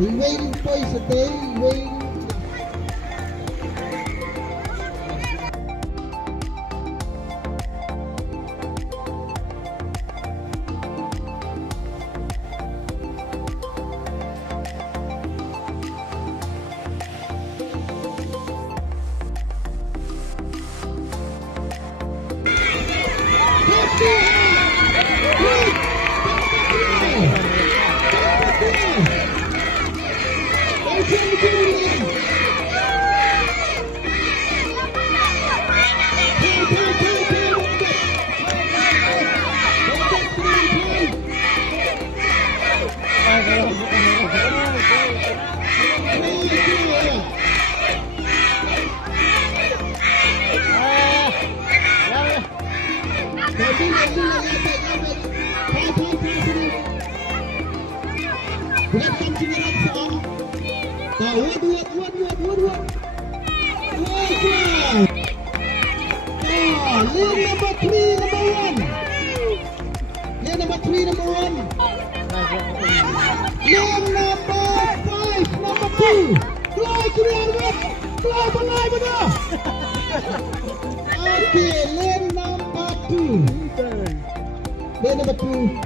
Waiting for you today, waiting. Lane number 2,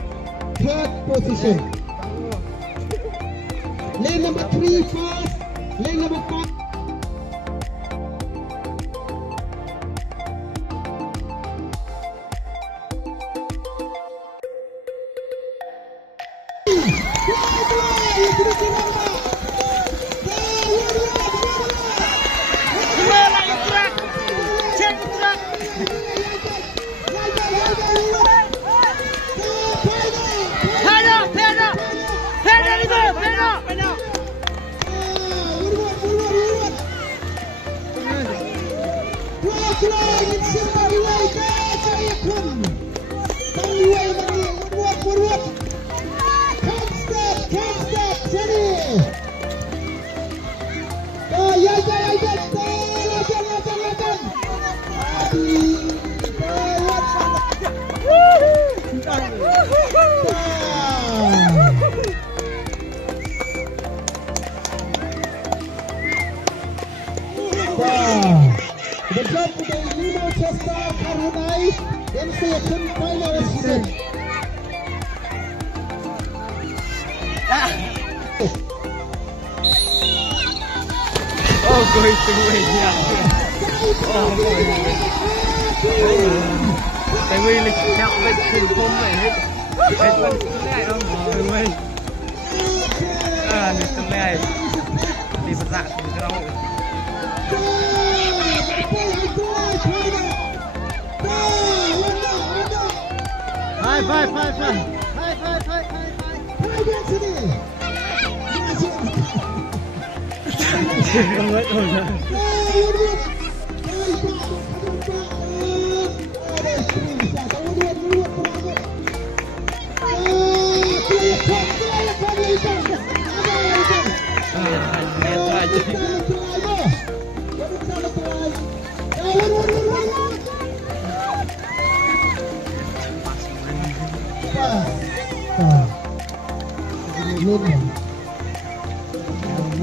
third position. Lane number 3 first. Lane number 4. Going to win now. Oh boy. Tại vì lịch nhậu bên trường không phải hết. Hết vẫn tương lai không? Đừng quên. Lịch tương lai. Đi vật dạng thì đâu. Five. Không hết rồi nè. pass. Ah. Lulun.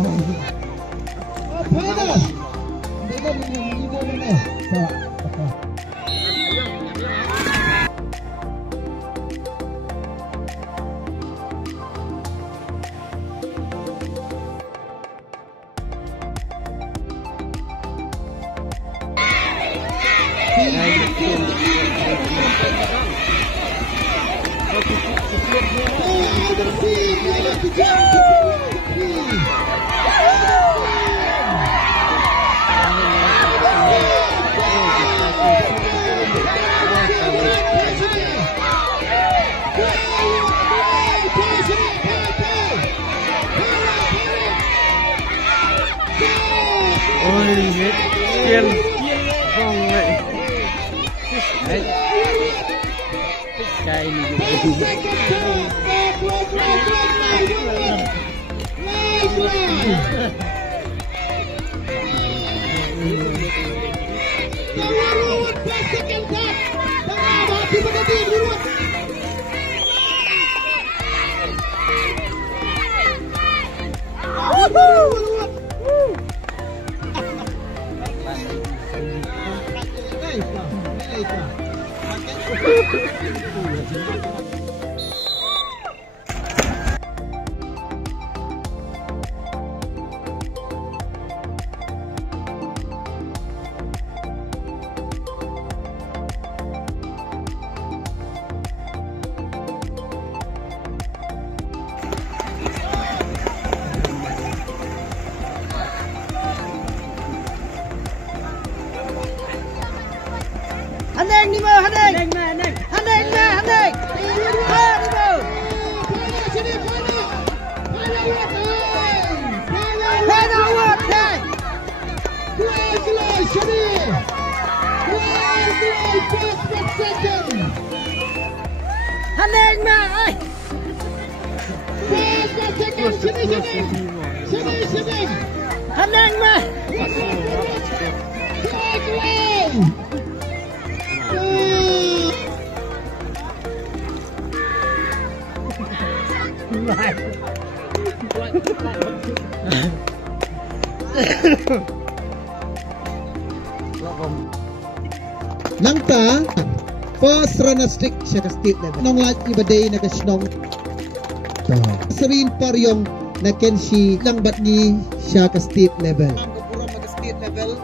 Oh, panas. Hindi na. Sa. Ôi, hết tiền không vậy. Đấy. Cái này Handeng đi mơ, handeng. Handeng mơ, handeng. Mơ đi mơ. Head over, head. Handeng mơ ơi. Handeng mơ. Langta first runner stick siya ka state level. Nong light ibaday na kasinong Sarin Paryong na Kenshi lang bat ni siya ka state level. Ang kapurang mag state level